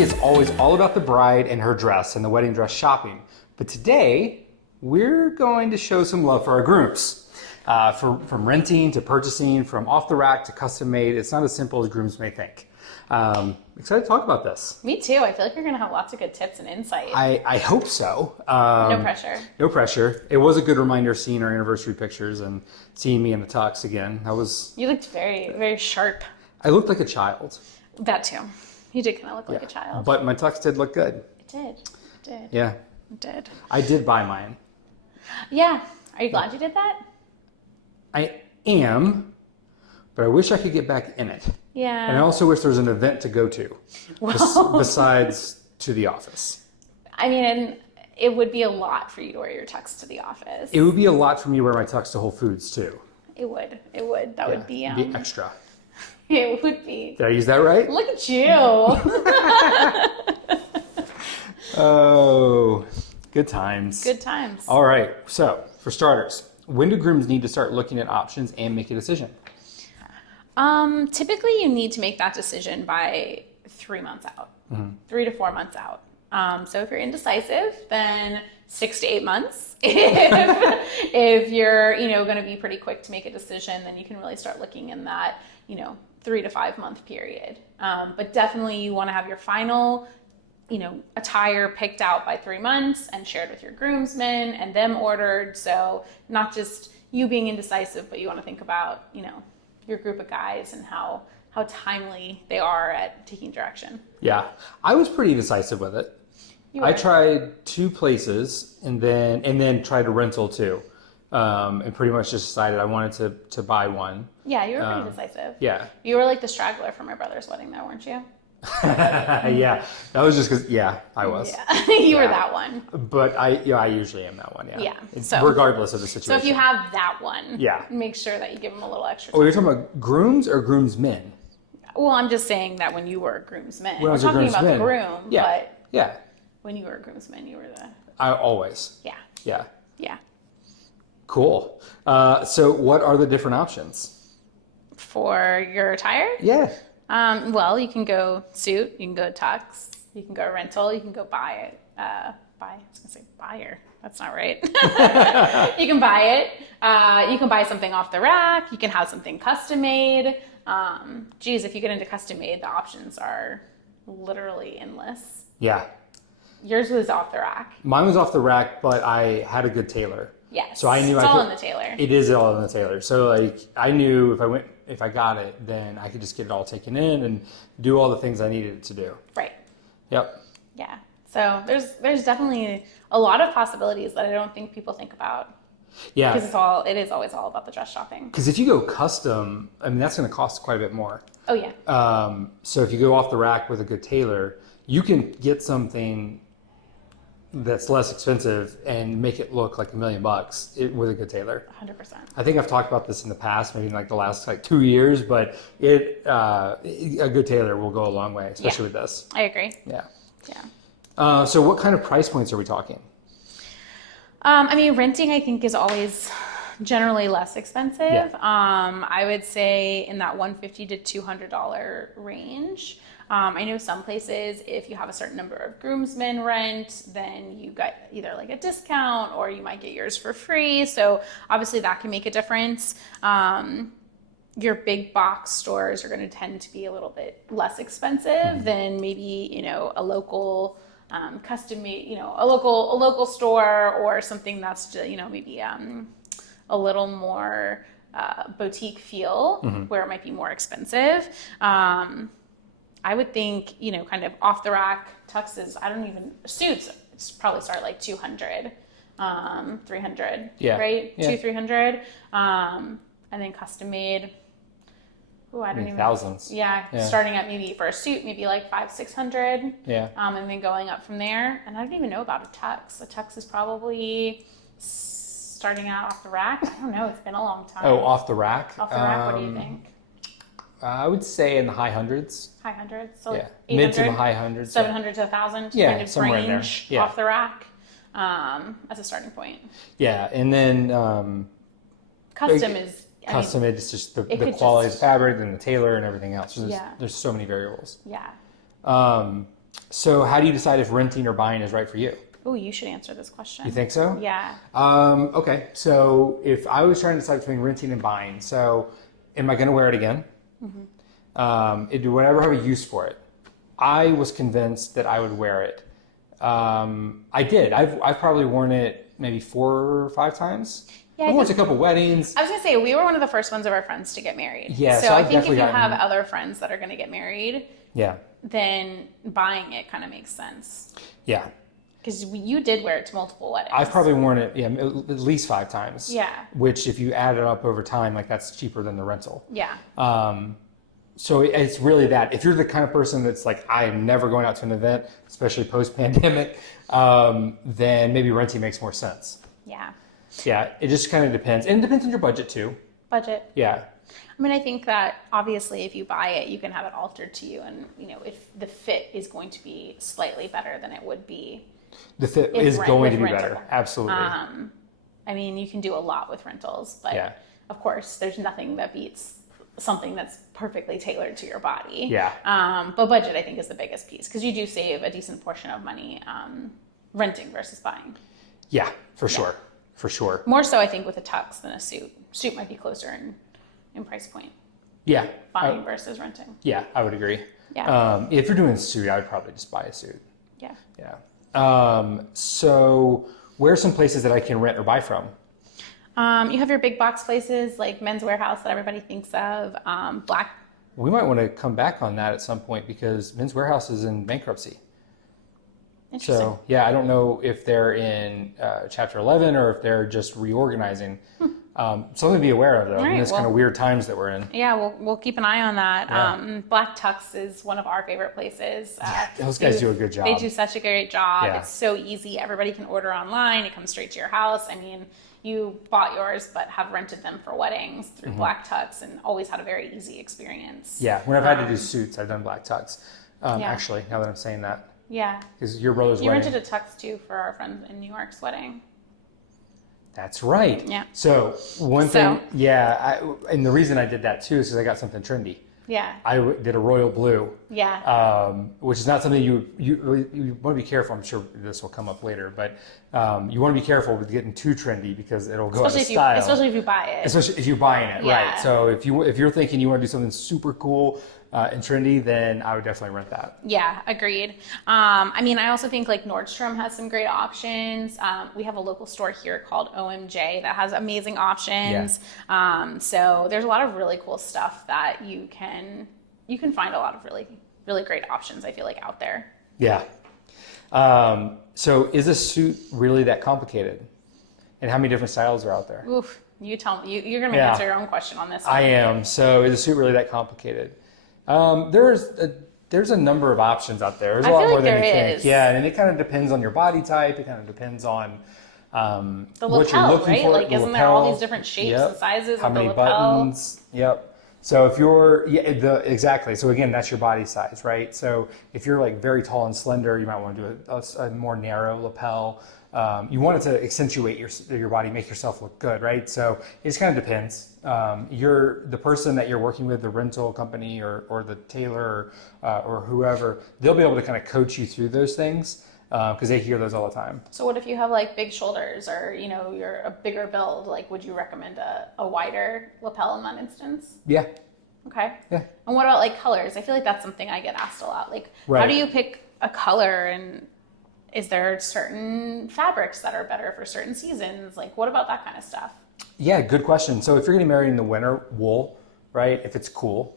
Usually it's always all about the bride and her dress and the wedding dress shopping. But today, we're going to show some love for our grooms. From renting to purchasing, from off the rack to custom made, it's not as simple as grooms may think. Excited to talk about this. Me too. I feel like you're going to have lots of good tips and insight. I hope so. No pressure. No pressure. It was a good reminder seeing our anniversary pictures and seeing me in the tux again. You looked very, very sharp. I looked like a child. That too. You did kind of look like a child. But my tux did look good. It did. It did. Yeah. It did. I did buy mine. Yeah. Are you glad you did that? I am, but I wish I could get back in it. Yeah. And I also wish there was an event to go to besides to the office. I mean, it would be a lot for you to wear your tux to the office. It would be a lot for me to wear my tux to Whole Foods too. It would. It would. That would be extra. It would be. Did I use that right? Look at you. Oh, good times. Good times. All right. So, for starters, when do grooms need to start looking at options and make a decision? Typically, you need to make that decision by 3 months out, 3 to 4 months out. So if you're indecisive, then 6 to 8 months. If you're, going to be pretty quick to make a decision, then you can really start looking in that, 3 to 5 month period. But definitely you want to have your final, attire picked out by 3 months and shared with your groomsmen and them ordered. So not just you being indecisive, but you want to think about, your group of guys and how timely they are at taking direction. Yeah, I was pretty decisive with it. I tried 2 places and then tried a rental too, and pretty much just decided I wanted to buy one. Yeah, you were pretty decisive. Yeah, you were like the straggler for my brother's wedding, though, weren't you? Yeah, that was just because. Yeah, I was. Yeah, you were that one. But I usually am that one. Yeah. Yeah. So regardless of the situation. So if you have that one, yeah, make sure that you give them a little extra. Oh, you're talking about grooms or groomsmen? Well, I'm just saying that when you were a groomsman, we're talking about the groom. Yeah. But yeah. When you were a groomsman, you were the. I always. Yeah. Yeah. Yeah. Cool. So what are the different options for your attire? Yeah. Well, you can go suit, you can go tux, you can go rental, you can go buy it. I was gonna say buyer. That's not right. You can buy it. You can buy something off the rack. You can have something custom made. If you get into custom made, the options are literally endless. Yeah. Yours was off the rack. Mine was off the rack, but I had a good tailor. Yes. So I knew it's all in the tailor. It is all in the tailor. So I knew if I got it, then I could just get it all taken in and do all the things I needed it to do. Right. Yep. Yeah. So there's definitely a lot of possibilities that I don't think people think about. Yeah. Because it is always all about the dress shopping. Because if you go custom, that's going to cost quite a bit more. Oh yeah. So if you go off the rack with a good tailor, you can get something that's less expensive and make it look like $1 million with a good tailor. 100%. I think I've talked about this in the past, maybe in the last 2 years, but a good tailor will go a long way, especially with this. I agree. Yeah. Yeah. So what kind of price points are we talking? Renting I think is always generally less expensive. Yeah. I would say in that $150 to $200 range. I know some places, if you have a certain number of groomsmen rent, then you get either like a discount or you might get yours for free. So obviously that can make a difference. Your big box stores are going to tend to be a little bit less expensive than maybe, a local custom made, a local store or something that's, maybe a little more boutique feel where it might be more expensive. I would think, kind of off the rack tuxes, suits probably start like 200, 300, yeah. right? Yeah. 200-300. And then custom made, I don't even thousands. Yeah, starting at maybe for a suit, maybe like 500-600. Yeah. And then going up from there. And I don't even know about a tux. A tux is probably starting out off the rack. I don't know. It's been a long time. Oh, off the rack? Off the rack, what do you think? I would say in the high hundreds. High hundreds? So yeah. 800, mid to the high hundreds. 700 to 1,000 yeah, kind of somewhere range in there. Yeah. off the rack as a starting point. Yeah, and then custom is... it's just the quality of the fabric and the tailor and everything else. There's so many variables. Yeah. So how do you decide if renting or buying is right for you? Oh, you should answer this question. You think so? Yeah. Okay, so if I was trying to decide between renting and buying, so am I going to wear it again? Do I have a use for it? I was convinced that I would wear it. I did. I've probably worn it maybe 4 or 5 times. Yeah, I went to a couple weddings. I was gonna say we were one of the first ones of our friends to get married. Yeah, so so I I've think if you definitely have gotten- other friends that are gonna get married, Yeah, then buying it kind of makes sense. yeah. Because you did wear it to multiple weddings. I've probably worn it at least 5 times. Yeah. Which, if you add it up over time, like that's cheaper than the rental. Yeah. So it's really that. If you're the kind of person that's like, I am never going out to an event, especially post-pandemic, then maybe renting makes more sense. Yeah. Yeah, it just kind of depends. And it depends on your budget too. Budget. Yeah. I mean, I think that obviously if you buy it, you can have it altered to you. And, if the fit is going to be slightly better than it would be. The fit If is rent- going with to be rental. better. Absolutely. I mean, you can do a lot with rentals, but Yeah. of course, there's nothing that beats something that's perfectly tailored to your body. Yeah. But budget, I think, is the biggest piece because you do save a decent portion of money renting versus buying. Yeah, for sure. For sure. More so, I think, with a tux than a suit. Suit might be closer in price point. Yeah. Buying versus renting. Yeah, I would agree. Yeah. If you're doing a suit, I would probably just buy a suit. Yeah. Yeah. So where are some places that I can rent or buy from? You have your big box places like Men's Warehouse that everybody thinks of. Black. We might want to come back on that at some point because Men's Warehouse is in bankruptcy. Interesting. So, yeah, I don't know if they're in Chapter 11 or if they're just reorganizing. Something to be aware of, though, in this kind of weird times that we're in. Yeah, we'll keep an eye on that. Yeah. Black Tux is one of our favorite places. Those guys do a good job. They do such a great job. Yeah. It's so easy. Everybody can order online. It comes straight to your house. I mean, you bought yours but have rented them for weddings through Black Tux and always had a very easy experience. Yeah, when I've had to do suits, I've done black tux. Yeah. Actually, now that I'm saying that. Yeah. Because your brother's You wedding. rented a tux too for our friend in New York's wedding. That's right. Yeah. So one thing, and the reason I did that too is because I got something trendy. Yeah. I did a royal blue, Yeah. which is not something you want to be careful. I'm sure this will come up later, but you want to be careful with getting too trendy because it'll go out of style. Especially if you buy it. Especially if you're buying it, Yeah. right? So if you're thinking you want to do something super cool and trendy, then I would definitely rent that. Yeah, agreed. I mean, I also think like Nordstrom has some great options. We have a local store here called OMJ that has amazing options. So there's a lot of really cool stuff that you can find a lot of really, really great options, I feel like, out there. Yeah. So is a suit really that complicated? And how many different styles are out there? Oof, you tell me. You're going to answer your own question on this one. I am. So is a suit really that complicated? There's a number of options out there. There's a lot more than you think. Yeah, and it kind of depends on your body type. It kind of depends on the what you're lapel, looking right? for. Like, The isn't there all lapel. these different shapes Yep. and sizes How of the many lapel? buttons? Yep. So if you're exactly. So again, that's your body size, right? So if you're like very tall and slender, you might want to do a more narrow lapel. You want it to accentuate your body, make yourself look good, right? So it just kind of depends. You're the person that you're working with, the rental company or the tailor or whoever, they'll be able to kind of coach you through those things because they hear those all the time. So what if you have like big shoulders or, you're a bigger build? Like, would you recommend a wider lapel in that instance? Yeah. Okay. Yeah. And what about like colors? I feel like that's something I get asked a lot. Like, how do you pick a color, and is there certain fabrics that are better for certain seasons? Like, what about that kind of stuff? Yeah, good question. So if you're getting married in the winter, wool, right? If it's cool.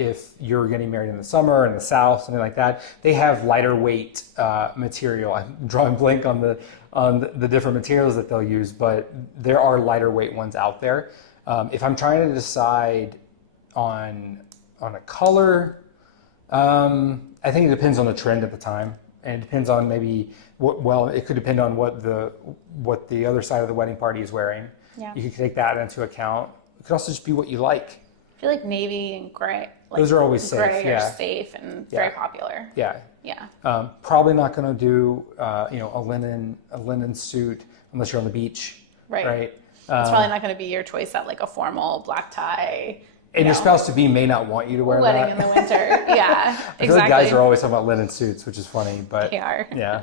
If you're getting married in the summer in the south, something like that, they have lighter weight material. I'm drawing blank on the different materials that they'll use, but there are lighter weight ones out there. If I'm trying to decide on a color, I think it depends on the trend at the time, and it depends on maybe it could depend on what the other side of the wedding party is wearing. Yeah. You could take that into account. It could also just be what you like. I feel like navy and gray. Like, those are always safe. Gray are Yeah. safe and very popular. Yeah. Yeah. Probably not going to do a linen suit unless you're on the beach. Right. Right. It's probably not going to be your choice at like a formal black tie And your spouse-to-be may not want you to wear wedding that. in the winter. Yeah, I feel like guys are always talking about linen suits, which is funny, but They are. yeah.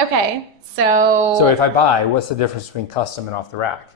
Okay, so So if I buy, what's the difference between custom and off the rack?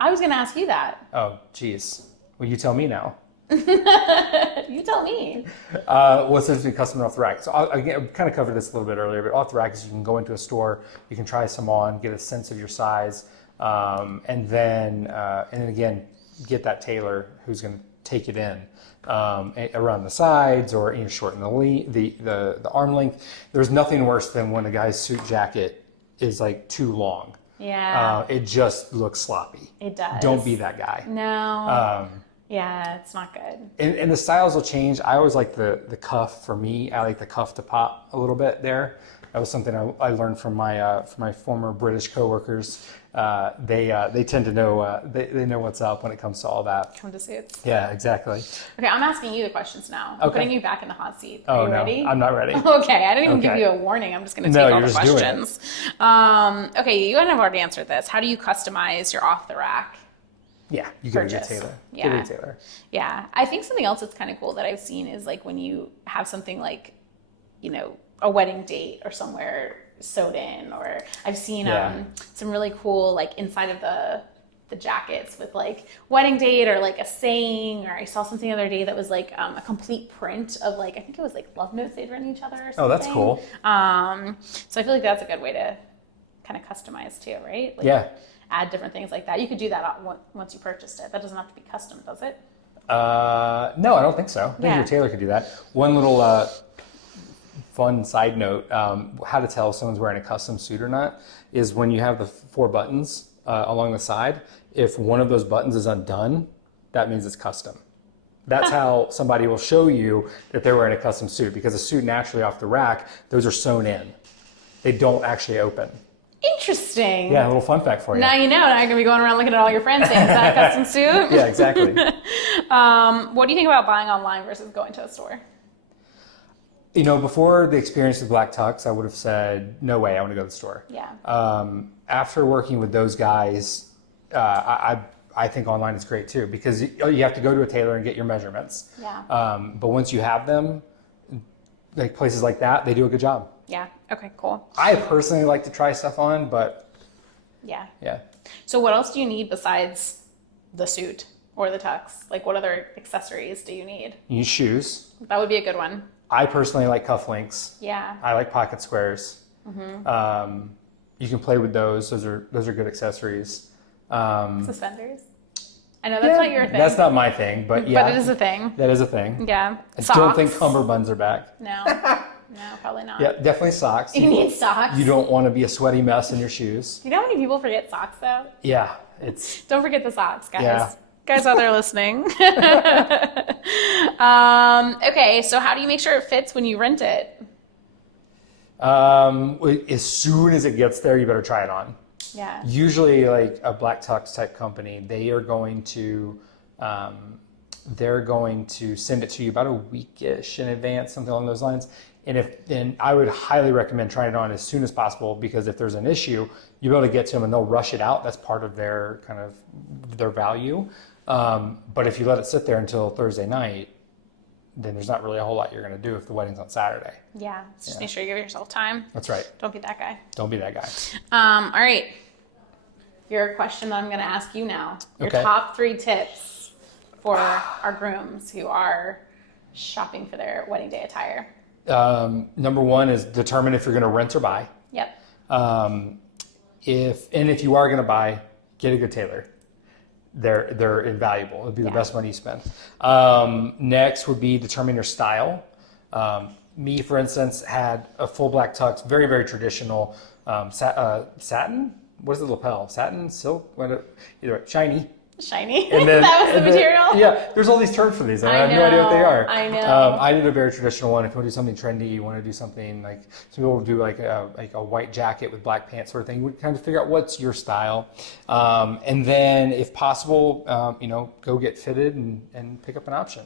I was going to ask you that. Oh, geez. Well, you tell me now. You tell me. What's the difference between custom and off the rack? So I kind of covered this a little bit earlier, but off the rack is you can go into a store, you can try some on, get a sense of your size, and then again, get that tailor who's going to take it in around the sides or shorten the arm length. There's nothing worse than when a guy's suit jacket is like too long. Yeah. It just looks sloppy. It does. Don't be that guy. No. Yeah, it's not good. And the styles will change. I always like the cuff. For me, I like the cuff to pop a little bit there. That was something I learned from my former British coworkers. They tend to know they know what's up when it comes to all that. Come to suits. Yeah, exactly. Okay, I'm asking you the questions now. I'm Okay. putting you back in the hot seat. Are Oh you no, ready? I'm not ready. Okay, I didn't even give Okay. you a warning. I'm just going to No, take all you're the just doing it. questions. Okay, you kind of already answered this. How do you customize your off the rack? Yeah, you get a good Purchase. tailor. Yeah. Get a tailor. Yeah, I think something else that's kind of cool that I've seen is like when you have something like, a wedding date or somewhere sewed in, or I've seen some really cool like inside of the jackets with like wedding date or like a saying, or I saw something the other day that was like a complete print of like, I think it was like love notes they'd written each other or something. Oh, that's cool. So I feel like that's a good way to kind of customize too, right? Like, Yeah. add different things like that. You could do that once you purchased it. That doesn't have to be custom, does it? No, I don't think so. I think Yeah. your tailor could do that. One little fun side note, how to tell if someone's wearing a custom suit or not, is when you have the 4 buttons along the side, if one of those buttons is undone, that means it's custom. That's how somebody will show you that they're wearing a custom suit, because a suit naturally off the rack, those are sewn in. They don't actually open. Interesting. Yeah, a little fun fact for you. Now you know. Now you're going to be going around looking at all your friends saying, is that a custom suit? Yeah, exactly. What do you think about buying online versus going to a store? Before the experience with Black Tux, I would have said, no way, I want to go to the store. Yeah. After working with those guys, I think online is great too, because you have to go to a tailor and get your measurements. Yeah. But once you have them, like places like that, they do a good job. Yeah. Okay, cool. I personally like to try stuff on, but Yeah. yeah. So what else do you need besides the suit or the tux? Like what other accessories do you need? You use shoes. That would be a good one. I personally like cufflinks. Yeah. I like pocket squares. You can play with those. Those are good accessories. Suspenders. I know that's not your thing. That's not my thing, but yeah. But it is a thing. That is a thing. Yeah. I don't think cummerbunds are back. No. No, probably not. Yeah, definitely socks. You need socks. You don't want to be a sweaty mess in your shoes. You know how many people forget socks though? Yeah, it's Don't forget the socks, guys. Yeah. Guys out there listening. Okay, so how do you make sure it fits when you rent it? as soon as it gets there, you better try it on. Yeah. Usually, like a Black Tux type company, they're going to send it to you about a week-ish in advance, something along those lines. And I would highly recommend trying it on as soon as possible, because if there's an issue, you'll be able to get to them and they'll rush it out. That's part of their kind of their value. But if you let it sit there until Thursday night, then there's not really a whole lot you're going to do if the wedding's on Saturday. Yeah. Just make sure you give yourself time. That's right. Don't be that guy. Don't be that guy. All right. Your question that I'm going to ask you now. Your Okay. top 3 tips for our grooms who are shopping for their wedding day attire. Number 1 is determine if you're going to rent or buy. Yep. If you are going to buy, get a good tailor. They're invaluable. It'd be the best money you spend. Next would be determine your style. Me, for instance, had a full black tux, very, very traditional satin. What is the lapel? Satin, silk, either way, shiny. Shiny. And then, That was the material. Yeah, there's all these terms for these. And I have no idea what they are. I know. I did a very traditional one. If you want to do something trendy, you want to do something like some people do like a white jacket with black pants sort of thing. We kind of figure out what's your style, and then if possible, go get fitted and pick up an option.